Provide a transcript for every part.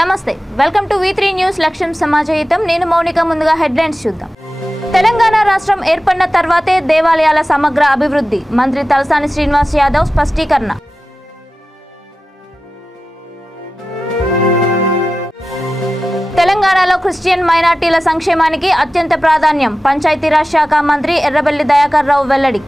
నమస్తే welcome to V3 news లక్ష్యం సమాజహితం నేను మౌనిక ముందుగా హెడ్లైన్స్ చూద్దాం తెలంగాణ రాష్ట్రం ఏర్పడిన తర్వాతే దేవాలయాల సమగ్ర అభివృద్ధి మంత్రి తలసాని శ్రీనివాస్ యాదవ్ స్పష్టీకరణ తెలంగాణలో క్రిస్టియన్ మైనార్టీల సంక్షేమానికి అత్యంత ప్రాధాన్యం పంచాయతీరాజ్ శాఖ మంత్రి ఎర్రబెల్లి దయాకర్ రావు వెల్లడి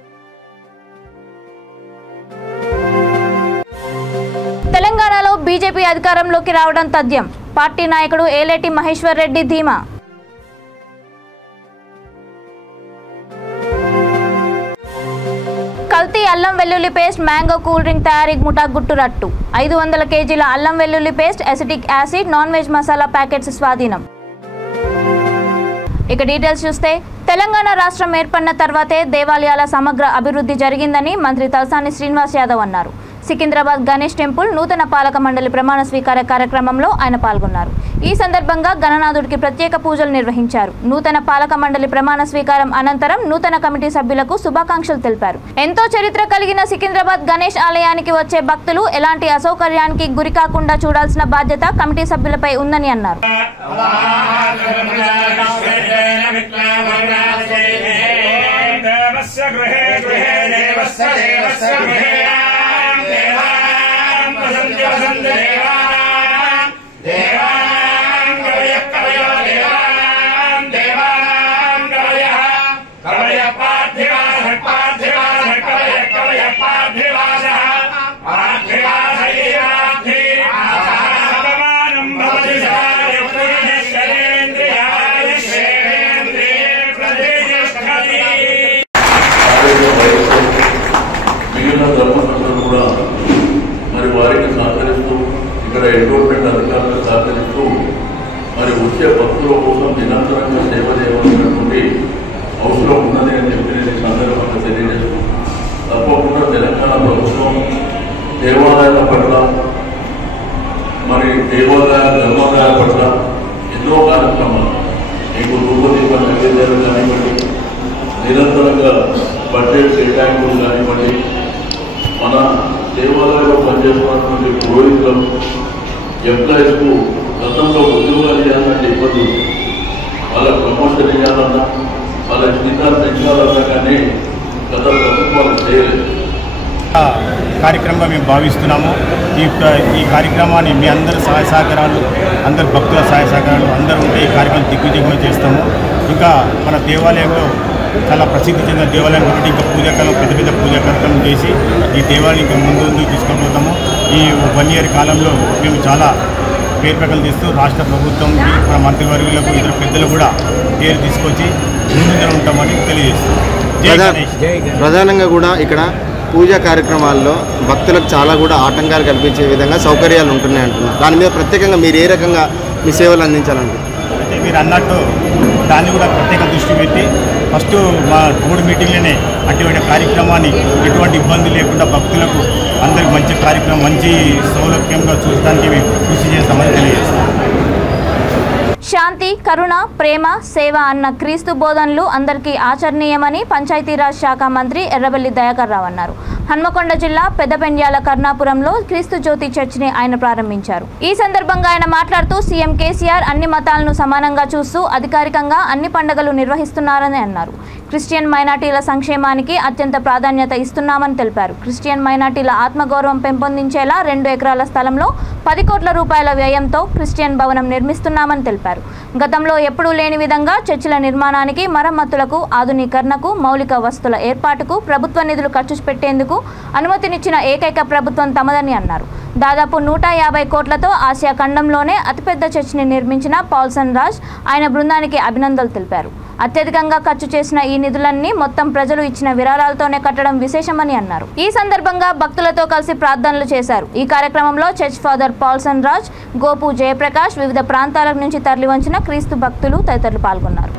తెలంగాణలో బీజేపీ అధికారంలోకి రావడం తథ్యం పార్టీ నాయకుడు ఏలేటి మహేశ్వర్ రెడ్డి ధీమా కల్తీ అల్లం వెల్లుల్లి పేస్ట్ మ్యాంగో కూల్ డ్రింక్ తయారీ ముఠా గుట్టురట్టు 500 కేజీల అల్లం వెల్లుల్లి paste acetic acid non veg masala packets స్వాధీనం ఇక డీటెయిల్స్ చూస్తే తెలంగాణ రాష్ట్రం ఏర్పడిన తర్వాతే దేవాలయాల సమగ్ర అభివృద్ధి జరిగిందని మంత్రి తలసాని శ్రీనివాస్ యాదవ్ అన్నారు సికింద్రాబాద్ గణేష్ టెంపుల్ నూతన పాలక మండలి ప్రమాణ స్వీకార కార్యక్రమంలో ఆయన పాల్గొన్నారు ఈ సందర్భంగా గణనాథుడికి ప్రత్యేక పూజలు నిర్వహించారు నూతన పాలక మండలి ప్రమాణ స్వీకారం అనంతరం నూతన కమిటీ సభ్యులకు శుభాకాంక్షలు తెలిపారు ఎంతో చరిత్ర కలిగిన సికింద్రాబాద్ గణేష్ ఆలయానికి వచ్చే భక్తులు ఎలాంటి అసౌకర్యానికి గురి కాకుండా చూడాల్సిన బాధ్యత కమిటీ సభ్యులపై ఉందని అన్నారు మరి వారికి సహకరిస్తూ ఇక్కడ ఎన్రోల్మెంట్ అధికారులకు సహకరిస్తూ మరి వచ్చే భక్తుల కోసం నిరంతరంగా సేవ చేయవలసినటువంటి అవసరం ఉన్నది అని చెప్పి నేను సందర్భంగా తెలియజేస్తూ తప్పకుండా తెలంగాణ ప్రభుత్వం దేవాలయాల పట్ల మరి ధర్మాలయాల పట్ల ఎన్నో కార్యక్రమాలు మీకు రూపదీప నైవేద్యాలు కానివ్వండి నిరంతరంగా బడ్జెట్ కేటాయింపులు కానివ్వండి మన దేవాలయంలో పనిచేస్తున్నటువంటి పురోహితులకు ఎంప్లాయీస్కు గతంలో ఉద్యోగాలు చేయాలంటే ఇబ్బంది వాళ్ళ ప్రమోషన్ చేయాలన్నా వాళ్ళ జీతాలు పెంచాలన్నా కానీ గత ప్రభుత్వాలు చేయలేదు కార్యక్రమంగా మేము భావిస్తున్నాము ఈ కార్యక్రమాన్ని మీ అందరి సహాయ సహకారాలు అందరు భక్తుల సహాయ సహకారాలు అందరూ ఉంటే ఈ కార్యక్రమం దిగ్విజయంగా చేస్తాము ఇంకా మన దేవాలయంలో చాలా ప్రసిద్ధి చెందిన దేవాలయం ఒకటి ఇంకా పూజాకాలం పెద్ద పూజా కార్యక్రమం చేసి ఈ దేవాలయం ముందు తీసుకుపోతాము ఈ 1 year కాలంలో మేము చాలా పేరు తీస్తూ రాష్ట్ర ప్రభుత్వంకి మన మంత్రివర్యులకు ఇతర పెద్దలు కూడా పేరు తీసుకొచ్చి ముందుగా ఉంటామని తెలియజేస్తాం ప్రధానంగా కూడా ఇక్కడ పూజా కార్యక్రమాల్లో భక్తులకు చాలా కూడా ఆటంకాలు కల్పించే విధంగా సౌకర్యాలు ఉంటున్నాయి అంటున్నారు దాని మీద ప్రత్యేకంగా మీరు ఏ రకంగా మీ సేవలు అందించాలంటే అయితే మీరు అన్నట్టు దాన్ని కూడా ప్రత్యేక దృష్టి పెట్టి ఫస్ట్ మా బోర్డు మీటింగ్లోనే అటువంటి కార్యక్రమాన్ని ఎటువంటి ఇబ్బంది లేకుండా భక్తులకు అందరికి మంచి కార్యక్రమం మంచి సౌలభ్యంగా చూడడానికి మేము కృషి చేస్తామని తెలియజేస్తాం శాంతి కరుణ ప్రేమ సేవ అన్న క్రీస్తు బోధనలు అందరికీ ఆచరణీయమని పంచాయతీరాజ్ శాఖ మంత్రి ఎర్రబెల్లి దయాకర్ రావు అన్నారు హన్మకొండ జిల్లా పెద్దపెండ్యాల కర్ణాపురంలో క్రీస్తు జ్యోతి చర్చిని ఆయన ప్రారంభించారు ఈ సందర్భంగా ఆయన మాట్లాడుతూ సీఎం కేసీఆర్ అన్ని మతాలను సమానంగా చూస్తూ అధికారికంగా అన్ని పండుగలు నిర్వహిస్తున్నారని అన్నారు క్రిస్టియన్ మైనార్టీల సంక్షేమానికి అత్యంత ప్రాధాన్యత ఇస్తున్నామని తెలిపారు క్రిస్టియన్ మైనార్టీల ఆత్మగౌరవం పెంపొందించేలా 2 ఎకరాల స్థలంలో 10 కోట్ల రూపాయల వ్యయంతో క్రిస్టియన్ భవనం నిర్మిస్తున్నామని తెలిపారు గతంలో ఎప్పుడూ లేని విధంగా చర్చిల నిర్మాణానికి మరమ్మతులకు ఆధునీకరణకు మౌలిక వసతుల ఏర్పాటుకు ప్రభుత్వ నిధులు ఖర్చు పెట్టేందుకు అనుమతినిచ్చిన ఏకైక ప్రభుత్వం తమదని అన్నారు దాదాపు 150 కోట్లతో ఆసియా ఖండంలోనే అతిపెద్ద చర్చిని నిర్మించిన పాల్సన్ రాజ్ ఆయన బృందానికి అభినందనలు తెలిపారు అత్యధికంగా ఖర్చు చేసిన ఈ నిధులన్నీ మొత్తం ప్రజలు ఇచ్చిన విరాళాలతోనే కట్టడం విశేషమని అన్నారు ఈ సందర్భంగా భక్తులతో కలిసి ప్రార్థనలు చేశారు ఈ కార్యక్రమంలో church father Paulson Raj Gopu Jayaprakash వివిధ ప్రాంతాల నుంచి తరలివచ్చిన క్రీస్తు భక్తులు తదితరులు పాల్గొన్నారు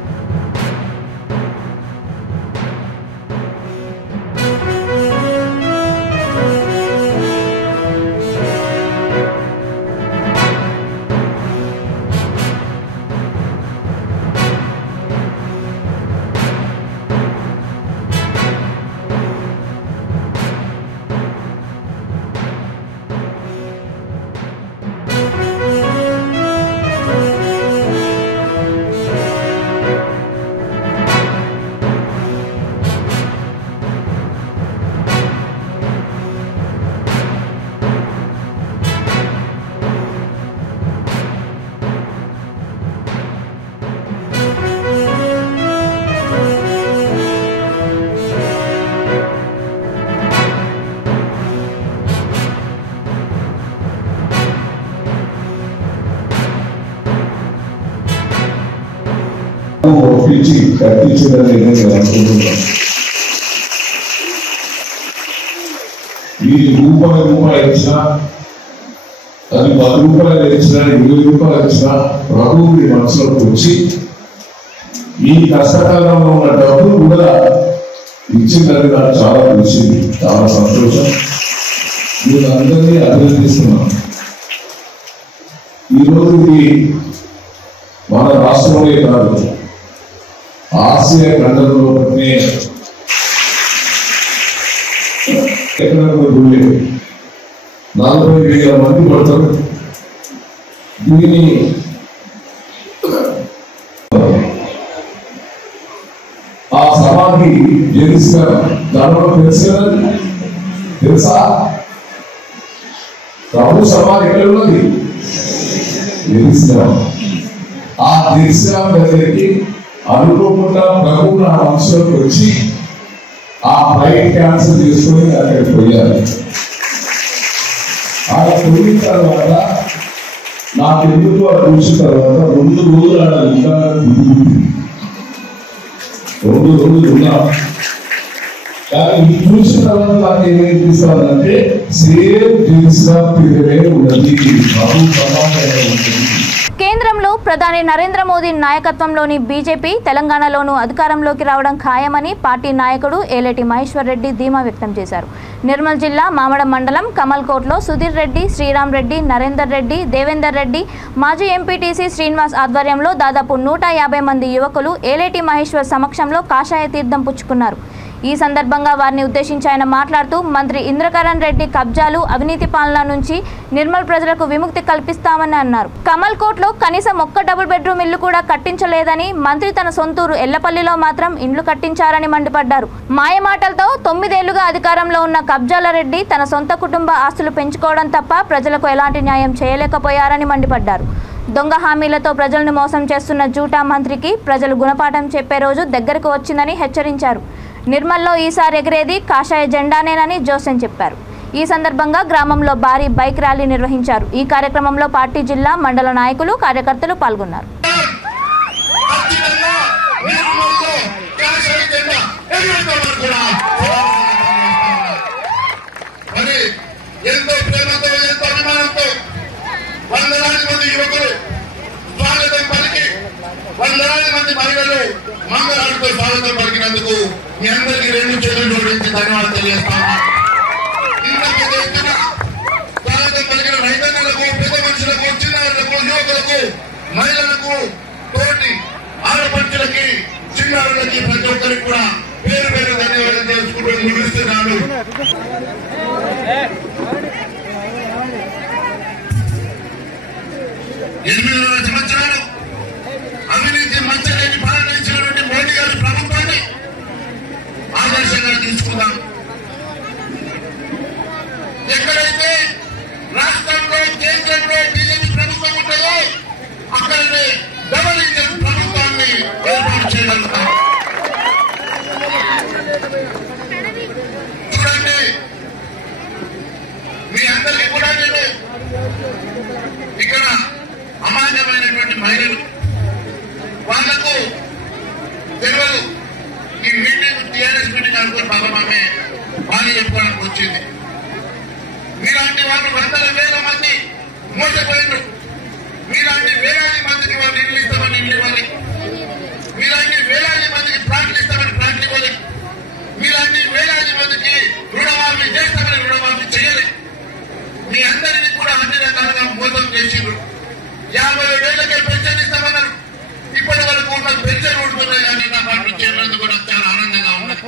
ఒప్పించి కట్టించిందని నేను అనుకుంటున్నాను. ఈ రూపాయి ఇచ్చినా, అది 10 రూపాయలు ఇచ్చినా, 20 రూపాయలు ఇచ్చినా ప్రభువు మీ మనసులోకి వచ్చి ఈ కష్టకాలంలో ఉన్న డబ్బులు కూడా ఇచ్చిందని నాకు చాలా తెలిసింది. చాలా సంతోషం. మీరు అందరినీ అభినందిస్తున్నాను. ఈరోజు ఇది మన రాష్ట్రంలో కాదు, ఆసియా ఖండంలోనే ఎకరాలు 40,000 మంది పడతారు. దీన్ని ఆ సమాధి జెరూసలేం దానిలో తెలుసా? ప్రభు సమాధి ఎక్కడ ఉన్నది? జెరూసలేం. ఆ జెరూసలేం దగ్గరికి అనుకోకుండా ప్రభు నా మనసులోకి వచ్చి ఆ ఫ్లైట్ క్యాన్సిల్ చేసుకొని అక్కడికి పోయారు. ఆయన పోయిన తర్వాత నాకు ఎందుకు చూసిన తర్వాత 2 రోజులు ఆడ ఇంకా 2 రోజులు ఉన్నా. కానీ ఇది చూసిన తర్వాత నాకు ఏమనిపిస్తుందంటే సేమ్ జీవిస్తానే ఉన్నది, కేంద్రంలో ప్రధాని నరేంద్ర మోదీ నాయకత్వంలోని బీజేపీ తెలంగాణలోనూ అధికారంలోకి రావడం ఖాయమని పార్టీ నాయకుడు ఏలేటి మహేశ్వర్ రెడ్డి ధీమా వ్యక్తం చేశారు. నిర్మల్ జిల్లా మామడం మండలం కమల్కోట్లో సుధీర్ రెడ్డి, శ్రీరామ్ రెడ్డి, నరేందర్ రెడ్డి, దేవేందర్ రెడ్డి, మాజీ ఎంపీటీసీ శ్రీనివాస్ ఆధ్వర్యంలో దాదాపు 150 మంది యువకులు ఏలేటి మహేశ్వర్ సమక్షంలో కాషాయ తీర్థం పుచ్చుకున్నారు. ఈ సందర్భంగా వారిని ఉద్దేశించి ఆయన మాట్లాడుతూ మంత్రి ఇంద్రకరణ్ రెడ్డి కబ్జాలు, అవినీతి పాలన నుంచి నిర్మల్ ప్రజలకు విముక్తి కల్పిస్తామని అన్నారు. కమల్కోట్లో కనీసం ఒక్క డబుల్ బెడ్రూమ్ ఇల్లు కూడా కట్టించలేదని, మంత్రి తన సొంతూరు ఎల్లపల్లిలో మాత్రం ఇండ్లు కట్టించారని మండిపడ్డారు. మాయమాటలతో 9 ఏళ్లుగా అధికారంలో ఉన్న కబ్జాల రెడ్డి తన సొంత కుటుంబ ఆస్తులు పెంచుకోవడం తప్ప ప్రజలకు ఎలాంటి న్యాయం చేయలేకపోయారని మండిపడ్డారు. దొంగ హామీలతో ప్రజలను మోసం చేస్తున్న జూటా మంత్రికి ప్రజలు గుణపాఠం చెప్పే రోజు దగ్గరకు వచ్చిందని హెచ్చరించారు. నిర్మల్లో ఈసారి ఎగిరేది కాషాయ జెండానేనని జోసెన్ చెప్పారు. ఈ సందర్భంగా గ్రామంలో భారీ బైక్ ర్యాలీ నిర్వహించారు. ఈ కార్యక్రమంలో పార్టీ జిల్లా, మండల నాయకులు, కార్యకర్తలు పాల్గొన్నారు. వందలాది మంది మహిళలు మంగళాలతో స్వాగతం పలికినందుకు మీ అందరికీ 2 చేతులు జోడించి ధన్యవాదాలు తెలియజేస్తాను. ఇంత పెద్ద ఎత్తున స్వాగతం పలికిన రైతన్నలకు, పెద్ద మనుషులకు, చిన్నారులకు, యువకులకు, మహిళలకు, తోటి ఆడపడుచులకి, చిన్నారులకి, ప్రతి ఒక్కరికి కూడా పేరు పేరు ధన్యవాదాలు తెలుసుకుంటూ ముగిస్తున్నాను. సంవత్సరాలు అవినీతి మచ్చలేని పాలన ఇచ్చినటువంటి మోడీ గారి ప్రభుత్వాన్ని ఆదర్శంగా తీసుకుందాం. ఎక్కడైతే రాష్ట్రంలో, కేంద్రంలో బీజేపీ ప్రభుత్వం ఉంటుందో అక్కడనే డబుల్ ఇంజన్ ప్రభుత్వాన్ని ఏర్పాటు చేయగలుగుతాం. చూడండి, మీ అందరికీ కూడా నేను ఇక్కడ అమాన్యమైనటువంటి మహిళలు వాళ్లకు తెలియదు ఈ మీటింగ్ టీఆర్ఎస్ మీటింగ్ అనుకుని పాపం ఆమె భార్య చెప్పుకోవడానికి వచ్చింది. మీలాంటి వాళ్ళు 100,000 మంది మోసపోయినారు. మీలాంటి వేలాది మందికి వాళ్ళు ఇల్లు ఇస్తామని ఇల్లు ఇవ్వాలి, మీలాంటి వేలాది మందికి ప్లాట్లు ఇస్తామని ప్లాట్లు ఇవ్వాలి, మీలాంటి వేలాది మందికి రుణమాఫీ చేస్తామని రుణమాఫీ చేయాలి. మీ అందరినీ కూడా అన్ని రకాలుగా మోసం చేసిండ్రు. 50 ఏళ్లకే పెన్షన్ ఇస్తామన్నారు. ఇప్పటి వరకు ఉన్న పెన్షన్ ఉంటున్నాయి కానీ నా పార్టీ చేరినందుకు కూడా చాలా ఆనందంగా ఉన్నది.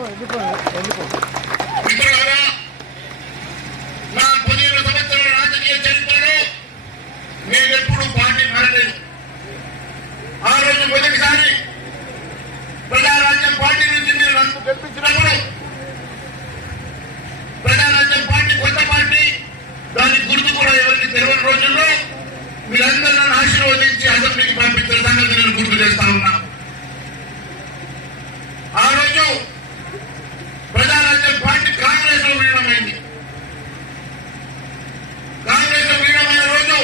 మిత్రులారా, నా 15 సంవత్సరాల రాజకీయ చరిత్రలో నేను ఎప్పుడు పార్టీ మారలేదు. ఆ రోజు మొదటిసారి ప్రజారాజ్యం పార్టీ నుంచి మీరు నన్ను గెలిపించినప్పుడు ప్రజారాజ్యం పార్టీ కొత్త పార్టీ, దాని గుర్తు కూడా ఎవరికి తెలియని రోజుల్లో మీరందరూ నన్ను ఆశీర్వదించి అసెంబ్లీకి పంపించిన సంగతి నేను గుర్తు చేస్తా ఉన్నా. ఆ రోజు ప్రజారాజ్యం పార్టీ కాంగ్రెస్ లో విలీనమైంది. కాంగ్రెస్ లో విలీనమైన రోజు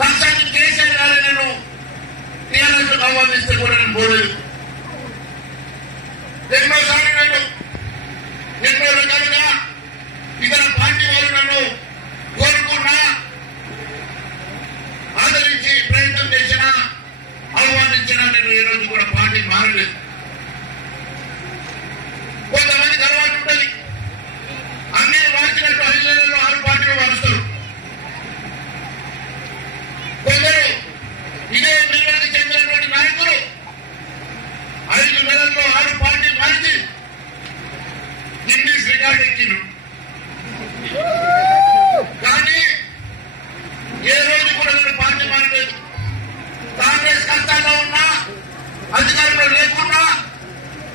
సాక్షాత్ కేసీఆర్ గారు నేను టీఆర్ఎస్ ఆహ్వానిస్తే కూడా నేను పోలేదు. ఎన్నోసార్లు నన్ను ఎన్నో రకాలుగా ఇతర పార్టీ వాళ్ళు నన్ను కోరుకున్నా, ఆదరించి ప్రయత్నం చేసినా, ఆహ్వానించినా నేను ఈ రోజు కూడా పార్టీ మారలేదు. కొంతమందికి అలవాటు ఉంటుంది, అన్ని మార్చినట్టు 5 నెలల్లో 6 పార్టీలు మారుస్తారు. కొందరు ఇదే నిర్వహణకు చెందినటువంటి నాయకులు 5 నెలల్లో 6 పార్టీ మార్చి గిన్నీస్ రికార్డు ఎక్కిండ్రు. కానీ ఏ రోజు కూడా నేను పార్టీ మారలేదు. కాంగ్రెస్ కష్టాల్లో ఉన్నా, అధికారంలో లేకున్నా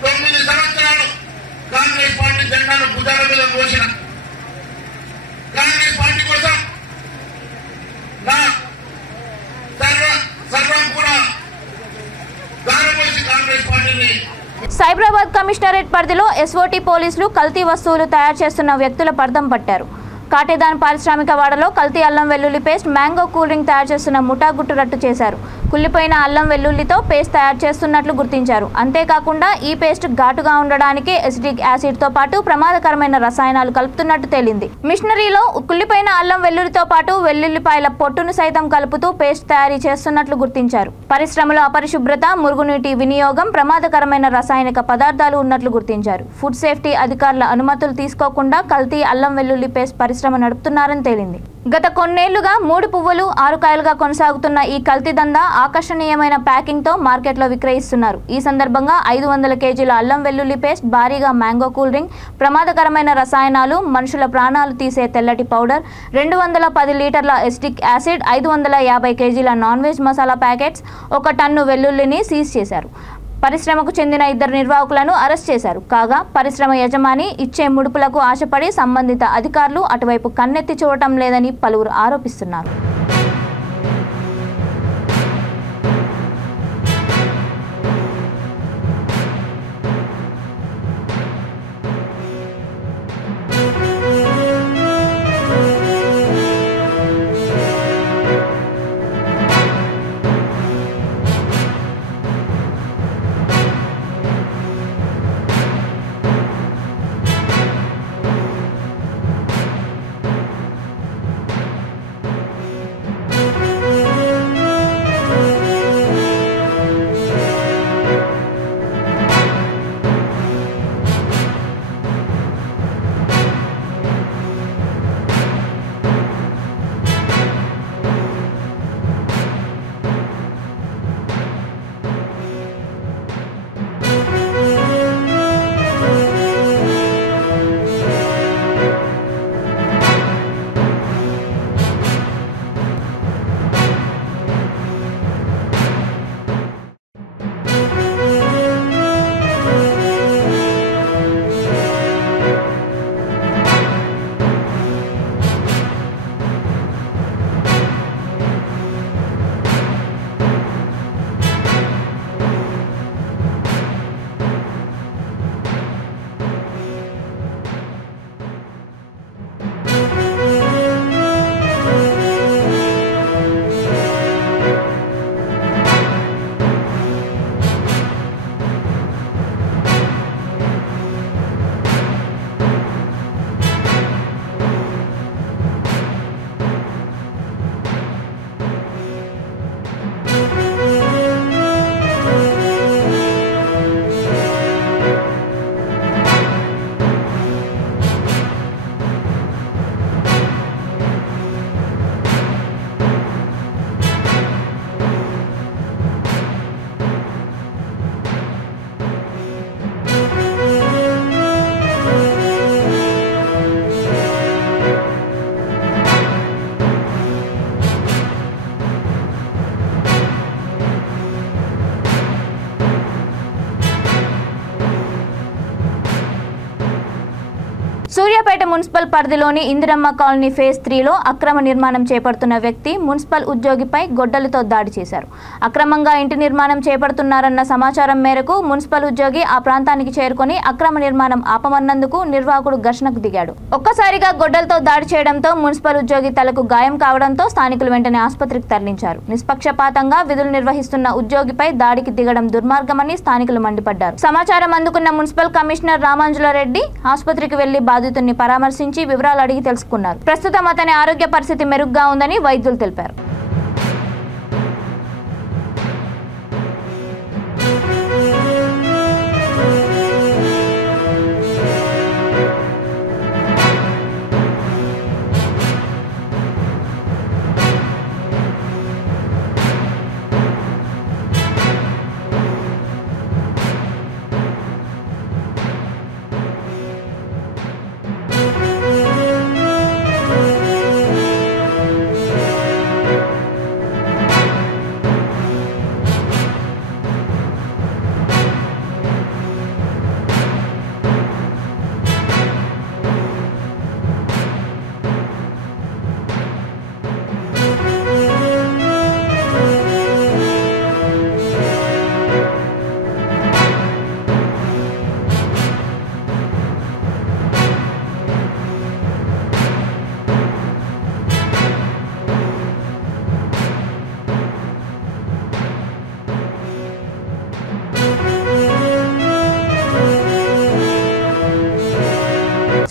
9 సంవత్సరాలు కాంగ్రెస్ పార్టీ జెండాను భుజాల మీద మోసిన, కాంగ్రెస్ పార్టీ కోసం నా సర్వం కూడా దారపోసి కాంగ్రెస్ పార్టీని. సైబరాబాద్ కమిషనరేట్ పరిధిలో ఎస్ఓటీ పోలీసులు కల్తీ వస్తువులు తయారు చేస్తున్న వ్యక్తుల పర్దం పట్టారు. కాటేదాన్ పారిశ్రామిక వాడలో కల్తీ అల్లం వెల్లుల్లి పేస్ట్, మ్యాంగో కూల్ డ్రింక్ తయారు చేస్తున్న ముఠా గుట్టు రట్టు చేశారు. కుళ్ళిపోయిన అల్లం వెల్లుల్లితో పేస్ట్ తయారు చేస్తున్నట్లు గుర్తించారు. అంతేకాకుండా ఈ పేస్ట్ ఘాటుగా ఉండడానికి ఎసిటిక్ యాసిడ్తో పాటు ప్రమాదకరమైన రసాయనాలు కలుపుతున్నట్టు తేలింది. మిషనరీలో కుళ్ళిపోయిన అల్లం వెల్లుల్లితో పాటు వెల్లుల్లిపాయల పొట్టును సైతం కలుపుతూ పేస్ట్ తయారీ చేస్తున్నట్లు గుర్తించారు. పరిశ్రమలో అపరిశుభ్రత, మురుగునీటి వినియోగం, ప్రమాదకరమైన రసాయనిక పదార్థాలు ఉన్నట్లు గుర్తించారు. ఫుడ్ సేఫ్టీ అధికారుల అనుమతులు తీసుకోకుండా కల్తీ అల్లం వెల్లుల్లి పేస్ట్ పరిశ్రమ నడుపుతున్నారని తేలింది. గత కొన్నేళ్లుగా 3 పువ్వులు 6 కాయలుగా కొనసాగుతున్న ఈ కల్తీ దందా ఆకర్షణీయమైన ప్యాకింగ్తో మార్కెట్లో విక్రయిస్తున్నారు. ఈ సందర్భంగా 500 కేజీల అల్లం వెల్లుల్లి పేస్ట్, భారీగా మ్యాంగో కూల్ డ్రింక్, ప్రమాదకరమైన రసాయనాలు, మనుషుల ప్రాణాలు తీసే తెల్లటి పౌడర్, 210 లీటర్ల ఎసిటిక్ యాసిడ్, 550 కేజీల non veg masala packets, 1 ton వెల్లుల్లిని సీజ్ చేశారు. పరిశ్రమకు చెందిన 2 నిర్వాహకులను అరెస్ట్ చేశారు. కాగా పరిశ్రమ యజమాని ఇచ్చే ముడుపులకు ఆశపడి సంబంధిత అధికారులు అటువైపు కన్నెత్తి చూడటం లేదని పలువురు ఆరోపిస్తున్నారు. సూర్యాపేట మున్సిపల్ పరిధిలోని ఇందిరమ్మ కాలనీ ఫేజ్ 3లో అక్రమ నిర్మాణం చేపడుతున్న వ్యక్తి మున్సిపల్ ఉద్యోగిపై గొడ్డలితో దాడి చేశారు. అక్రమంగా ఇంటి నిర్మాణం చేపడుతున్నారన్న సమాచారం మేరకు మున్సిపల్ ఉద్యోగి ఆ ప్రాంతానికి చేరుకొని అక్రమ నిర్మాణం ఆపమన్నందుకు నిర్వాహకుడు ఘర్షణకు దిగాడు. ఒక్కసారిగా గొడ్డలతో దాడి చేయడంతో మున్సిపల్ ఉద్యోగి తలకు గాయం కావడంతో స్థానికులు వెంటనే ఆసుపత్రికి తరలించారు. నిష్పక్షపాతంగా విధులు నిర్వహిస్తున్న ఉద్యోగిపై దాడికి దిగడం దుర్మార్గమని స్థానికులు మండిపడ్డారు. సమాచారం అందుకున్న మున్సిపల్ కమిషనర్ రామాంజులారెడ్డి ఆసుపత్రికి వెళ్లి బాధితుడిని పరామర్శించి వివరాలు అడిగి తెలుసుకున్నారు. ప్రస్తుతం అతని ఆరోగ్య పరిస్థితి మెరుగ్గా ఉందని వైద్యులు తెలిపారు.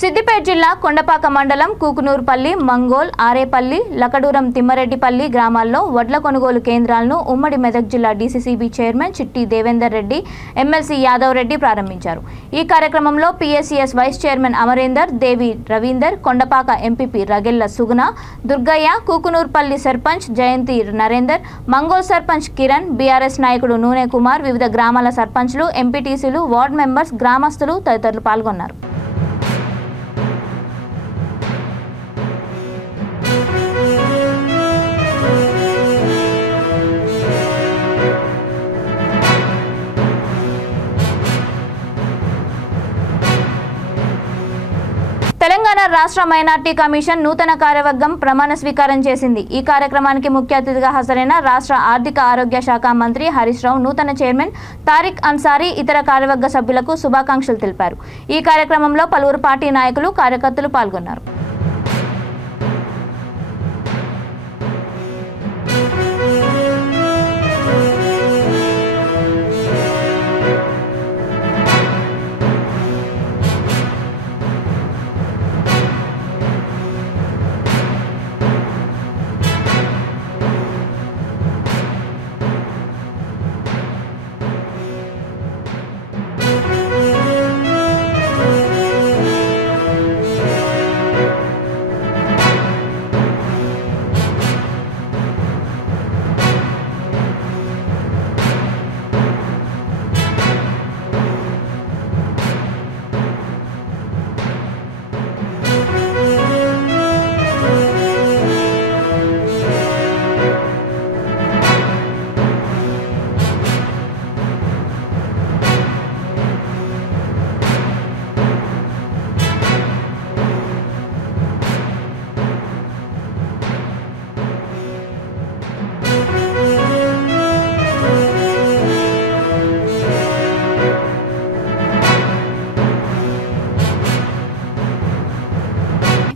సిద్దిపేట జిల్లా కొండపాక మండలం కూకునూరుపల్లి, మంగోల్, ఆరేపల్లి, లకడూరం, తిమ్మరెడ్డిపల్లి గ్రామాల్లో వడ్ల కొనుగోలు కేంద్రాలను ఉమ్మడి మెదక్ జిల్లా డీసీసీబీ చైర్మన్ చిట్టి దేవేందర్ రెడ్డి, ఎమ్మెల్సీ యాదవ్ రెడ్డి ప్రారంభించారు. ఈ కార్యక్రమంలో పీఎస్సీఎస్ వైస్ చైర్మన్ అమరేందర్, దేవి రవీందర్, కొండపాక ఎంపీపీ రగెళ్ల సుగుణ, దుర్గయ్య, కూకునూరుపల్లి సర్పంచ్ జయంతి నరేందర్, మంగోల్ సర్పంచ్ కిరణ్, బీఆర్ఎస్ నాయకుడు నూనె కుమార్, వివిధ గ్రామాల సర్పంచ్లు, ఎంపీటీసీలు, వార్డు మెంబర్స్, గ్రామస్తులు తదితరులు పాల్గొన్నారు. తెలంగాణ రాష్ట్ర మైనార్టీ కమిషన్ నూతన కార్యవర్గం ప్రమాణ స్వీకారం చేసింది. ఈ కార్యక్రమానికి ముఖ్య అతిథిగా హాజరైన రాష్ట్ర ఆర్థిక ఆరోగ్య శాఖ మంత్రి హరీష్ రావు నూతన చైర్మన్ తారిక్ అన్సారీ ఇతర కార్యవర్గ సభ్యులకు శుభాకాంక్షలు తెలిపారు. ఈ కార్యక్రమంలో పలువురు పార్టీ నాయకులు, కార్యకర్తలు పాల్గొన్నారు.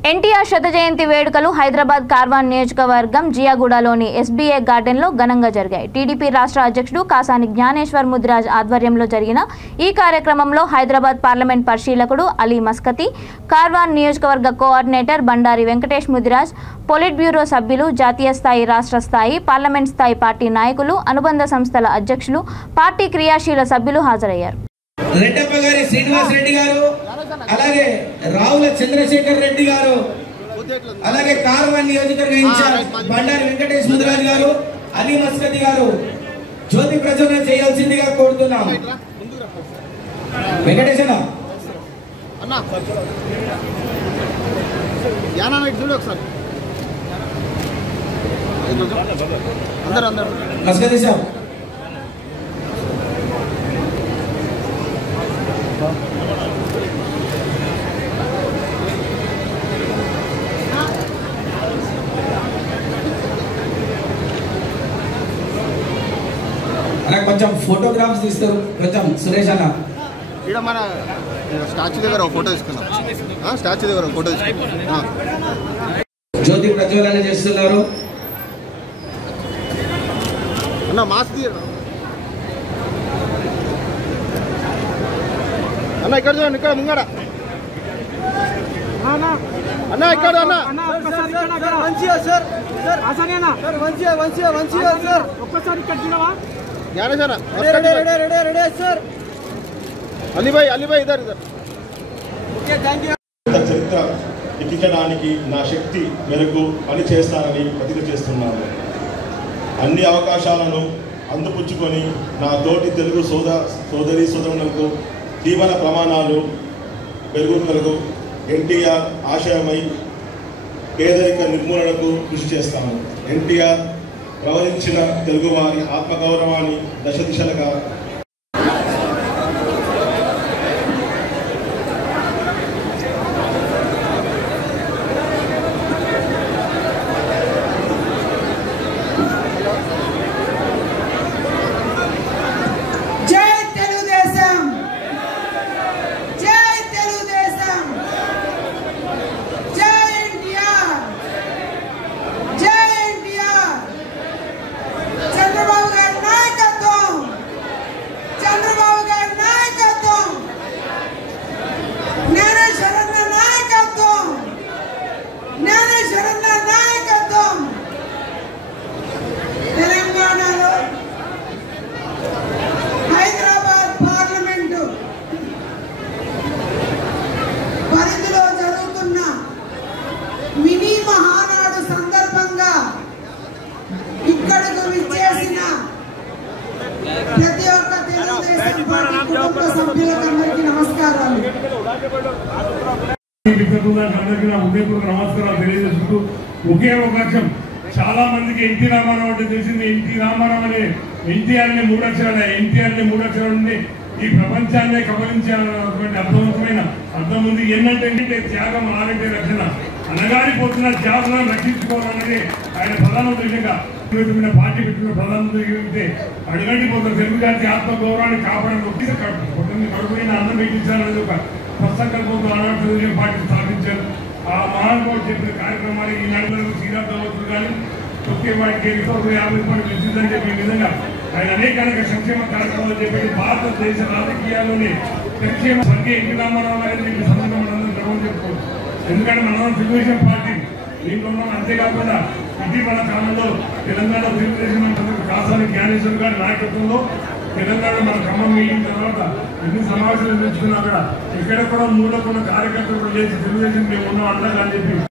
ఎన్టీఆర్ శత జయంతి వేడుకలు హైదరాబాద్ కార్వాన్ నియోజకవర్గం జియాగూడలోని ఎస్బీఏ గార్డెన్లో ఘనంగా జరిగాయి. టీడీపీ రాష్ట్ర అధ్యక్షుడు కాసాని జ్ఞానేశ్వర్ ముదిరాజ్ ఆధ్వర్యంలో జరిగిన ఈ కార్యక్రమంలో హైదరాబాద్ పార్లమెంట్ పరిశీలకుడు అలీ మస్కతి, కార్వాన్ నియోజకవర్గ coordinator Bandari Venkatesh Mudiraj, polit bureau సభ్యులు, జాతీయ స్థాయి, రాష్ట్ర స్థాయి, పార్లమెంట్ స్థాయి పార్టీ నాయకులు, అనుబంధ సంస్థల అధ్యక్షులు, పార్టీ క్రియాశీల సభ్యులు హాజరయ్యారు. రెడ్డప్ప గారి శ్రీనివాస్ రెడ్డి గారు, అలాగే రావుల చంద్రశేఖర్ రెడ్డి గారు, అలాగే కార్వాన్ నియోజకవర్గ ఇన్ఛార్జ్ బండారి వెంకటేష్ ముదిరాజ్ గారు, అలీ మస్కతి గారు జ్యోతి ప్రజ్వలన చేయాల్సిందిగా కోరుతున్నాం. వెంకటేష్ అన్న మస్కతి సార్ అలా కొంచెం ఫోటోగ్రాఫ్స్ తీస్తారు కొంచెం సురేష్ అన్న. ఇక్కడ మన స్టాచ్యూ దగ్గర ఒక ఫోటో తీసుకుందాం. స్టాచ్యూ దగ్గర ఒక ఫోటో తీసుకుందాం. జ్యోతి ప్రజ్వలన చేస్తున్నారు. అన్న మాస్క్ అన్న ఇక్కడ చూడండి, ఇక్కడ ముంగడ అన్న, ఇక్కడ అన్న మంచిగా సార్, మంచిగా సార్, ఒక్కసారి ఇక్కడ చూడవా సార్. అలీభాయ్ ఇద్దరు చరిత్ర ఎక్కించడానికి నా శక్తి మేరకు పని చేస్తానని ప్రతిజ్ఞ చేస్తున్నాను. అన్ని అవకాశాలను అందిపుచ్చుకొని నా తోటి తెలుగు సోదరి సోదరులకు జీవన ప్రమాణాలు పెరుగుదలకు ఎన్టీఆర్ ఆశయమై పేదరిక నిర్మూలనకు కృషి చేస్తాను. ఎన్టీఆర్ ప్రవహించిన తెలుగువారి ఆత్మగౌరవాన్ని దశ దిశలుగా నమస్కారాలు తెలియజేసుకుంటూ ఒకే అవకాశం చాలా మందికి ఎన్టీ రామారావు అంటే తెలిసింది. ఎన్టీ రామారావు అనే ఎన్టీఆర్ అనే 3 అక్షరాలు, ఎన్టీఆర్ అనే 3 అక్షరాలు ఉండి ఈ ప్రపంచాన్నే కబలించేటువంటి అర్థవంతమైన అర్థం ఉంది. ఏంటంటే త్యాగం, ఆరంటే రక్షణ, అనగారిపోతున్న త్యాగాలను రక్షించుకోవాలనేది ఆయన ప్రధానమంత్రి విధంగా పార్టీ పెట్టిన ప్రధానమంత్రి అడుగంటి పోతున్న తెలుగు జాతి ఆత్మగౌరవాన్ని కాపాడడానికి కడుపున అన్నం పెట్టించాలనేది ఒక సంకల్పంతో ఆనాడు తెలుగుదేశం పార్టీ స్థాపించారు. ఆ మహానుభావుడు చెప్పిన కార్యక్రమాలు ఈనాడు శ్రీరామవతులు కానీ ఒకే వాటికి 50 రూపాయలు ఇచ్చిందని చెప్పే విధంగా ఆయన అనేక సంక్షేమ కార్యక్రమాలు చెప్పి భారతదేశ రాజకీయాల్లోనే సంక్షేమ స్వర్గీయ ఎన్టీ రామారావు గారిని సంబంధం మనందరం గర్వం చెప్పుకోవచ్చు. ఎందుకంటే మనం తెలుగుదేశం పార్టీ దీంట్లో ఉన్నాం. అంతేకాకుండా ఇటీవల కాలంలో తెలంగాణ తెలుగుదేశం కాసాని జ్ఞానేశ్వర్ గారి నాయకత్వంలో తెలంగాణ మన ఖమ్మం మీటింగ్ తర్వాత ఎన్ని సమావేశాలు నిర్వహించుకున్నా కూడా ఇక్కడ కూడా మూలకున్న కార్యకర్తలు చేసి తెలుగుదేశం మేము ఉన్నాం అంటారు అని చెప్పి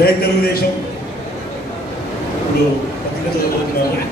జై తెలుగుదేశం. ఇప్పుడు పత్రిక చదువుతున్నాను.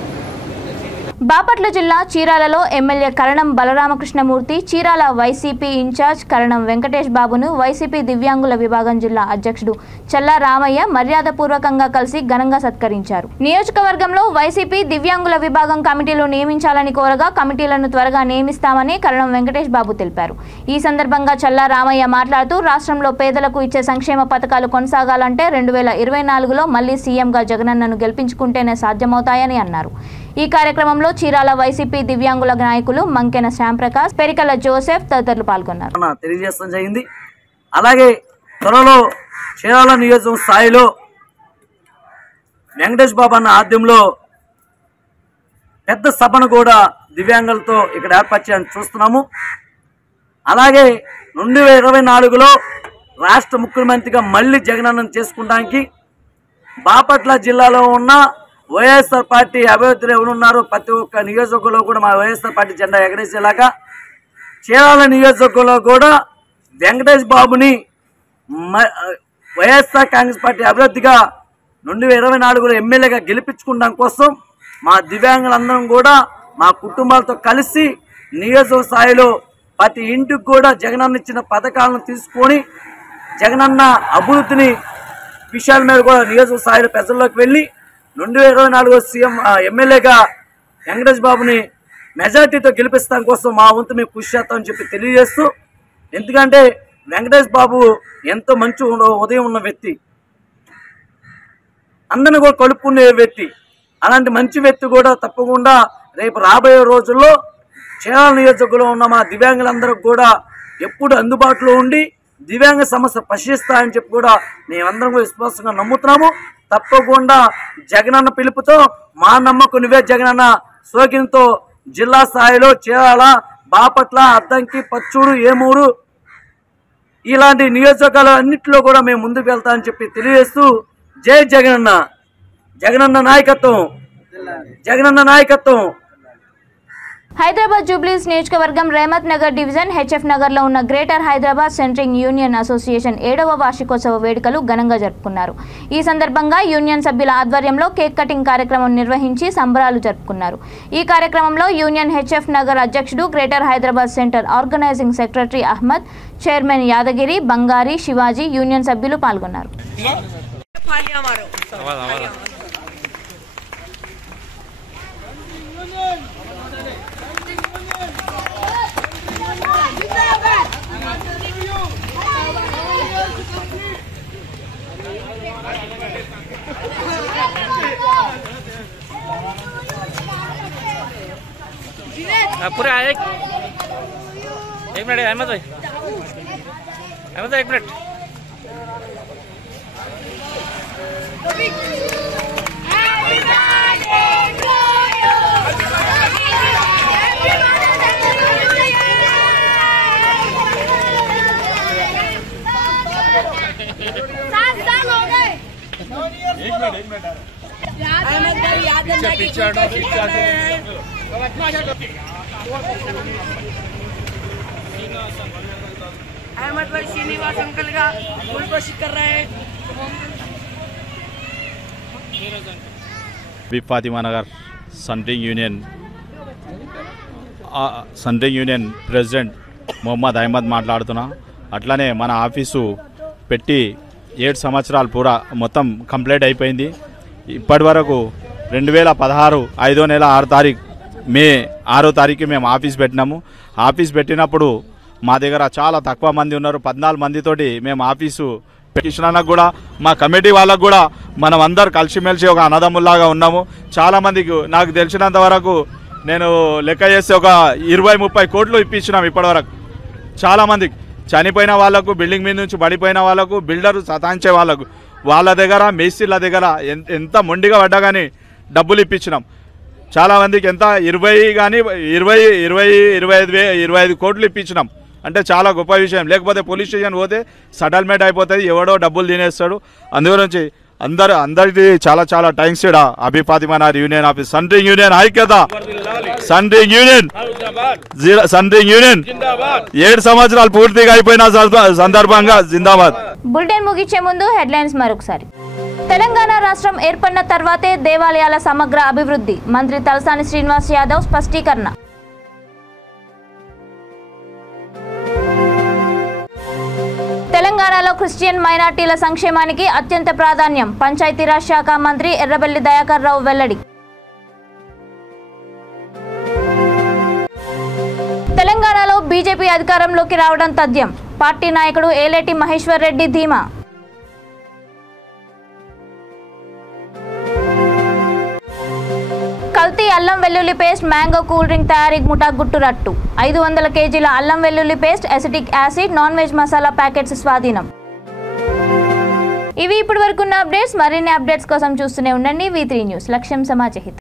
బాపట్ల జిల్లా చీరాలలో ఎమ్మెల్యే కరణం బలరామకృష్ణమూర్తి, చీరాల వైసీపీ ఇన్ఛార్జ్ కరణం వెంకటేష్ బాబును వైసీపీ దివ్యాంగుల విభాగం జిల్లా అధ్యక్షుడు చల్లా రామయ్య మర్యాదపూర్వకంగా కలిసి ఘనంగా సత్కరించారు. నియోజకవర్గంలో వైసీపీ దివ్యాంగుల విభాగం కమిటీలు నియమించాలని కోరగా కమిటీలను త్వరగా నియమిస్తామని కరణం వెంకటేష్ బాబు తెలిపారు. ఈ సందర్భంగా చల్లా రామయ్య మాట్లాడుతూ రాష్ట్రంలో పేదలకు ఇచ్చే సంక్షేమ పథకాలు కొనసాగాలంటే 2024లో మళ్లీ సీఎంగా జగనన్నను గెలిపించుకుంటేనే సాధ్యమవుతాయని అన్నారు. ఈ కార్యక్రమంలో చీరాల వైసీపీ దివ్యాంగుల నాయకులు మంకెన శ్యాంప్రకాష్, పెరికల జోసెఫ్ తదితరులు పాల్గొన్నారు. తెలియజేయడం జరిగింది. అలాగే త్వరలో చీరాల నియోజకవర్గం స్థాయిలో వెంకటేష్ బాబు అన్న ఆధ్వర్యంలో పెద్ద సభను కూడా దివ్యాంగులతో ఇక్కడ ఏర్పాటు చేయాలని చూస్తున్నాము. అలాగే 2024లో రాష్ట్ర ముఖ్యమంత్రిగా మళ్లీ జగనన్నను చేసుకుంటానికి బాపట్ల జిల్లాలో ఉన్న వైఎస్ఆర్ పార్టీ అభ్యర్థులు ఎవరున్నారో ప్రతి ఒక్క నియోజకవర్గంలో కూడా మా వైఎస్ఆర్ పార్టీ జెండా ఎగరేసేలాగా చీరాల నియోజకవర్గంలో కూడా వెంకటేష్ బాబుని వైఎస్ఆర్ కాంగ్రెస్ పార్టీ అభ్యర్థిగా 2024లో ఎమ్మెల్యేగా గెలిపించుకోవడం కోసం మా దివ్యాంగులందరం కూడా మా కుటుంబాలతో కలిసి నియోజక స్థాయిలో ప్రతి ఇంటికి కూడా జగనన్న ఇచ్చిన పథకాలను తీసుకొని జగనన్న అభివృద్ధిని విషయాల మీద కూడా నియోజక స్థాయిలో ప్రజల్లోకి వెళ్ళి 2024 సీఎం ఎమ్మెల్యేగా వెంకటేష్ బాబుని మెజార్టీతో గెలిపిస్తాం కోసం మా వంతు మేము కృషి చేస్తామని చెప్పి తెలియజేస్తూ, ఎందుకంటే వెంకటేష్ బాబు ఎంతో మంచి ఉదయం ఉన్న వ్యక్తి, అందరిని కూడా కలుపుకునే వ్యక్తి. అలాంటి మంచి వ్యక్తి కూడా తప్పకుండా రేపు రాబోయే రోజుల్లో చీరాల నియోజకవర్గంలో ఉన్న మా దివ్యాంగులందరికీ కూడా ఎప్పుడు అందుబాటులో ఉండి దివ్యాంగ సమస్య పరిశీలిస్తాయని చెప్పి కూడా మేమందరం కూడా విశ్వాసంగా నమ్ముతున్నాము. తప్పకుండా జగనన్న పిలుపుతో మా నమ్మకం నువ్వే జగనన్న సోకింతో జిల్లా స్థాయిలో చీరాల, బాపట్ల, అద్దంకి, పచ్చూరు, ఏమూరు ఇలాంటి నియోజకవర్గాలు అన్నింటిలో కూడా మేము ముందుకు వెళ్తామని చెప్పి తెలియజేస్తూ, జై జగనన్న, జగనన్న నాయకత్వం, జగనన్న నాయకత్వం. హైదరాబాద్ జూబ్లీస్ నియోజకవర్గం రేమత్ నగర్ డివిజన్ హెచ్ఎఫ్ నగర్లో ఉన్న greater Hyderabad centring union association 7వ వార్షికోత్సవ వేడుకలు ఘనంగా జరుపుకున్నారు. ఈ సందర్భంగా యూనియన్ సభ్యుల ఆధ్వర్యంలో కేక్ కటింగ్ కార్యక్రమం నిర్వహించి సంబరాలు జరుపుకున్నారు. ఈ కార్యక్రమంలో యూనియన్ హెచ్ఎఫ్ నగర్ అధ్యక్షుడు, Greater Hyderabad center organizing secretary Ahmed, chairman Yadagiri, Bangari, Shivaji, union సభ్యులు పాల్గొన్నారు. पूरे एक मिनट अहमद भाई, अहमद भाई 1 मिनट. अहमद भाई श्रीनिवास अंकल का फुल कोशिश कर रहे हैं. Fatima Nagar centring union president Mohammed Ahmed మాట్లాడుతున్నా. అట్లానే మన ఆఫీసు పెట్టి 7 సంవత్సరాలు పూరా మొత్తం కంప్లీట్ అయిపోయింది. ఇప్పటి వరకు 2016 5వ నెల 6వ తారీఖు మే 6వ తారీఖు మేము ఆఫీస్ పెట్టినాము. ఆఫీస్ పెట్టినప్పుడు మా దగ్గర చాలా తక్కువ మంది ఉన్నారు. 14 మందితోటి మేము ఆఫీసు పెట్టించినాక కూడా మా కమిటీ వాళ్ళకు కూడా మనం అందరు కలిసిమెలిసి ఒక అన్నదమ్ముల్లాగా ఉన్నాము. చాలామందికి నాకు తెలిసినంత వరకు నేను లెక్క చేస్తే ఒక 20-30 కోట్లు ఇప్పించినాం ఇప్పటివరకు. చాలామందికి చనిపోయిన వాళ్ళకు, బిల్డింగ్ మీద నుంచి పడిపోయిన వాళ్ళకు, బిల్డరు సతాయించే వాళ్ళకు, వాళ్ళ దగ్గర మేస్త్రీల దగ్గర ఎంత మొండిగా పడ్డా కానీ డబ్బులు ఇప్పించినాం. చాలామందికి ఎంత 25 కోట్లు ఇప్పించినాం. అంటే చాలా గొప్ప విషయం. లేకపోతే పోలీస్ స్టేషన్ పోతే సెటిల్మెంట్ అయిపోతుంది, ఎవడో డబ్బులు తినేస్తాడు. అందుగురించి అందరికీ చాలా చాలా థ్యాంక్స్. ఇక్కడ అబీ Fatima Nagar union office, centring union ఐక్యత, సెంట్రింగ్ యూనియన్ 7 సంవత్సరాలు పూర్తిగా అయిపోయిన సందర్భంగా జిందాబాద్. బులెటిన్ ముగించే ముందు హెడ్లైన్స్ మరొకసారి. తెలంగాణ రాష్ట్రం ఏర్పడిన తర్వాతే దేవాలయాల సమగ్ర అభివృద్ధి, మంత్రి తలసాని శ్రీనివాస్ యాదవ్ స్పష్టీకరణ. తెలంగాణలో క్రిస్టియన్ మైనార్టీల సంక్షేమానికి అత్యంత ప్రాధాన్యం, పంచాయతీరాజ్ శాఖ మంత్రి ఎర్రబెల్లి దయాకర్ రావు వెల్లడి. తెలంగాణలో బీజేపీ అధికారంలోకి రావడం తథ్యం, పార్టీ నాయకుడు ఏలేటి మహేశ్వర్ రెడ్డి ధీమా. కల్తీ అల్లం వెల్లుల్లి పేస్ట్, మ్యాంగో కూల్ డ్రింక్ తయారీ ముఠా గుట్టురట్టు. 500 కేజీల అల్లం వెల్లుల్లి paste, acetic acid, non veg masala packets స్వాధీనం. ఇవి ఇప్పటి వరకు ఉన్న అప్డేట్స్. మరిన్ని అప్డేట్స్ కోసం చూస్తూనే ఉండండి V3 న్యూస్. లక్ష్యం సమాజహిత్.